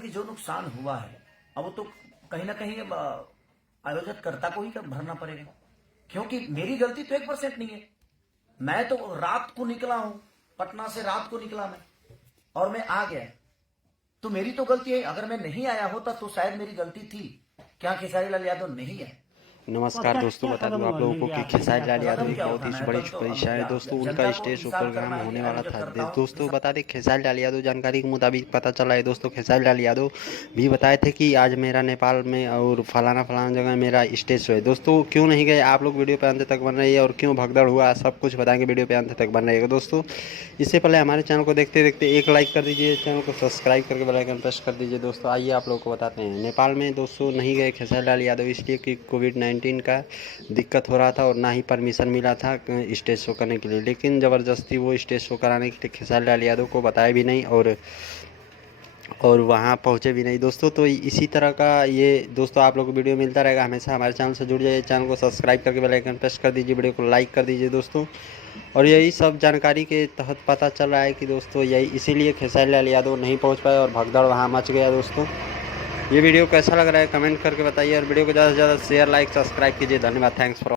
कि जो नुकसान हुआ है अब वो तो कहीं ना कहीं अब आयोजक कर्ता को ही भरना पड़ेगा, क्योंकि मेरी गलती तो 1% नहीं है। मैं तो रात को निकला हूं, पटना से रात को निकला मैं, और मैं आ गया, तो मेरी तो गलती है। अगर मैं नहीं आया होता तो शायद मेरी गलती थी। क्या खेसारी लाल यादव नहीं है? नमस्कार दोस्तों, बता दूं आप लोगों को कि खेसारी लाल यादव कदम एक क्या बहुत ही उठाना है? बड़ी कल तो सुपरस्टार है दोस्तों। उनका जनता को स्टेज इशारा प्रोग्राम करना है कि होने वाला आयोजक था। करता हूं दोस्तों बता दें, खेसारी लाल यादव जानकारी के मुताबिक पता चला है दोस्तों, खेसारी लाल यादव भी बताए थे कि आज मेरा नेपाल में और फलाना फलाना जगह मेरा स्टेज शो है। दोस्तों क्यों नहीं गए आप लोग, वीडियो पे अंत तक बन रही है, और क्यों भगदड़ हुआ सब कुछ बताएंगे, वीडियो पे अंत तक बन रहिएगा दोस्तों। इससे पहले हमारे चैनल को देखते देखते एक लाइक कर दीजिए, चैनल को सब्सक्राइब करके बेल आइकन प्रेस कर दीजिए। दोस्तों आइए आप लोगों को बताते हैं, नेपाल में दोस्तों नहीं गए खेसारी लाल यादव इसलिए कि कोविड-19 का दिक्कत हो रहा था और ना ही परमिशन मिला था स्टेज शो करने के लिए। लेकिन ज़बरदस्ती वो स्टेज शो कराने के लिए खेसारी लाल यादव को बताया भी नहीं और वहाँ पहुँचे भी नहीं दोस्तों। तो इसी तरह का ये दोस्तों आप लोग को वीडियो मिलता रहेगा, हमेशा हमारे चैनल से जुड़ जाइए, चैनल को सब्सक्राइब करके बेल आइकन प्रेस कर दीजिए, वीडियो को लाइक कर दीजिए दोस्तों। और यही सब जानकारी के तहत पता चल रहा है कि दोस्तों यही इसीलिए खेसारी लाल यादव नहीं पहुँच पाए और भगदड़ वहाँ मच गया दोस्तों। ये वीडियो कैसा लग रहा है कमेंट करके बताइए, और वीडियो को ज़्यादा से ज़्यादा शेयर लाइक सब्सक्राइब कीजिए। धन्यवाद, थैंक्स फॉर